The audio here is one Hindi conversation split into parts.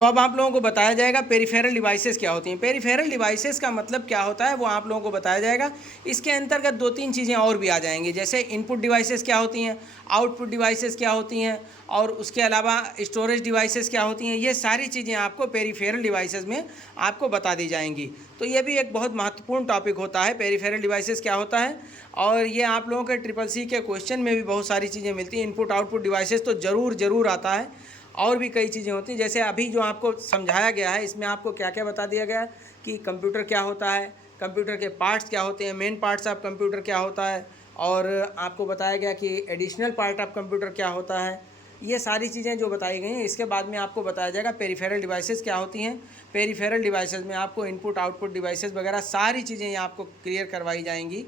तो अब आप लोगों को बताया जाएगा पेरिफेरल डिवाइसेस क्या होती हैं। पेरिफेरल डिवाइसेस का मतलब क्या होता है वो आप लोगों को बताया जाएगा। इसके अंतर्गत दो तीन चीज़ें और भी आ जाएंगी, जैसे इनपुट डिवाइसेस क्या होती हैं, आउटपुट डिवाइसेस क्या होती हैं, और उसके अलावा स्टोरेज डिवाइसेस क्या होती हैं। ये सारी चीज़ें आपको पेरिफेरल डिवाइसेस में आपको बता दी जाएंगी। तो ये भी एक बहुत महत्वपूर्ण टॉपिक होता है, पेरिफेरल डिवाइसेस क्या होता है। और ये आप लोगों के SSC के क्वेश्चन में भी बहुत सारी चीज़ें मिलती हैं। इनपुट आउटपुट डिवाइसेस तो ज़रूर आता है, और भी कई चीज़ें होती हैं। जैसे अभी जो आपको समझाया गया है इसमें आपको क्या क्या बता दिया गया है कि कंप्यूटर क्या होता है, कंप्यूटर के पार्ट्स क्या होते हैं, मेन पार्ट्स ऑफ कंप्यूटर क्या होता है, और आपको बताया गया कि एडिशनल पार्ट ऑफ कंप्यूटर क्या होता है। ये सारी चीज़ें जो बताई गई हैं, इसके बाद में आपको बताया जाएगा पेरिफेरल डिवाइसेस क्या होती हैं। पेरिफेरल डिवाइसेस में आपको इनपुट आउटपुट डिवाइसेस वगैरह सारी चीज़ें ये आपको क्लियर करवाई जाएंगी।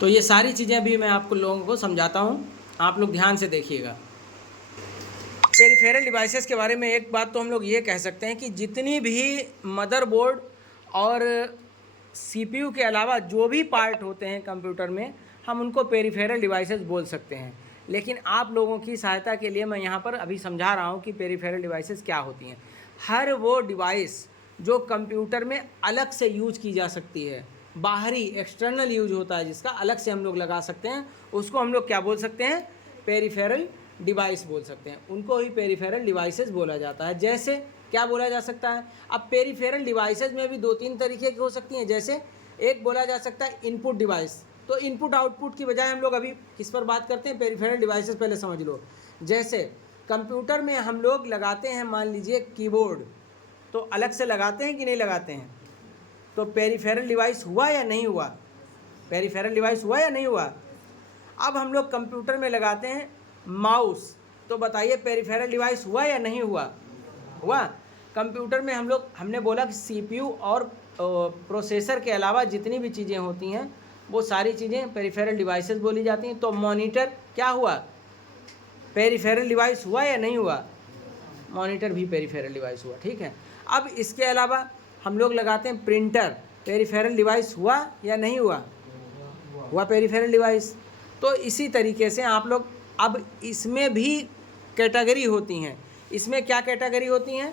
तो ये सारी चीज़ें भी मैं आपको लोगों को समझाता हूँ, आप लोग ध्यान से देखिएगा। पेरिफेरल डिवाइसेस के बारे में एक बात तो हम लोग ये कह सकते हैं कि जितनी भी मदरबोर्ड और CPU के अलावा जो भी पार्ट होते हैं कंप्यूटर में, हम उनको पेरिफेरल डिवाइसेस बोल सकते हैं। लेकिन आप लोगों की सहायता के लिए मैं यहाँ पर अभी समझा रहा हूँ कि पेरिफेरल डिवाइसेस क्या होती हैं। हर वो डिवाइस जो कंप्यूटर में अलग से यूज की जा सकती है, बाहरी एक्सटर्नल यूज होता है जिसका अलग से हम लोग लगा सकते हैं, उसको हम लोग क्या बोल सकते हैं, पेरिफेरल डिवाइस बोल सकते हैं। उनको ही पेरिफेरल डिवाइसेस बोला जाता है। जैसे क्या बोला जा सकता है, अब पेरिफेरल डिवाइसेस में भी दो तीन तरीके की हो सकती हैं। जैसे एक बोला जा सकता है इनपुट डिवाइस, तो इनपुट आउटपुट की बजाय हम लोग अभी किस पर बात करते हैं, पेरिफेरल डिवाइसेस पहले समझ लो। जैसे कंप्यूटर में हम लोग लगाते हैं, मान लीजिए कीबोर्ड, तो अलग से लगाते हैं कि नहीं लगाते हैं, तो पेरिफेरल डिवाइस हुआ या नहीं हुआ, पेरिफेरल डिवाइस हुआ या नहीं हुआ। अब हम लोग कंप्यूटर में लगाते हैं माउस, तो बताइए पेरिफेरल डिवाइस हुआ या नहीं हुआ, हुआ। कंप्यूटर में हमने बोला कि CPU और प्रोसेसर के अलावा जितनी भी चीज़ें होती हैं वो सारी चीज़ें पेरिफेरल डिवाइसेस बोली जाती हैं। तो मॉनिटर क्या हुआ, पेरिफेरल डिवाइस हुआ या नहीं हुआ, मॉनिटर भी पेरिफेरल डिवाइस हुआ, ठीक है। अब इसके अलावा हम लोग लगाते हैं प्रिंटर, पेरिफेरल डिवाइस हुआ या नहीं हुआ, हुआ पेरिफेरल डिवाइस। तो इसी तरीके से आप लोग, अब इसमें भी कैटेगरी होती हैं। इसमें क्या कैटेगरी होती हैं,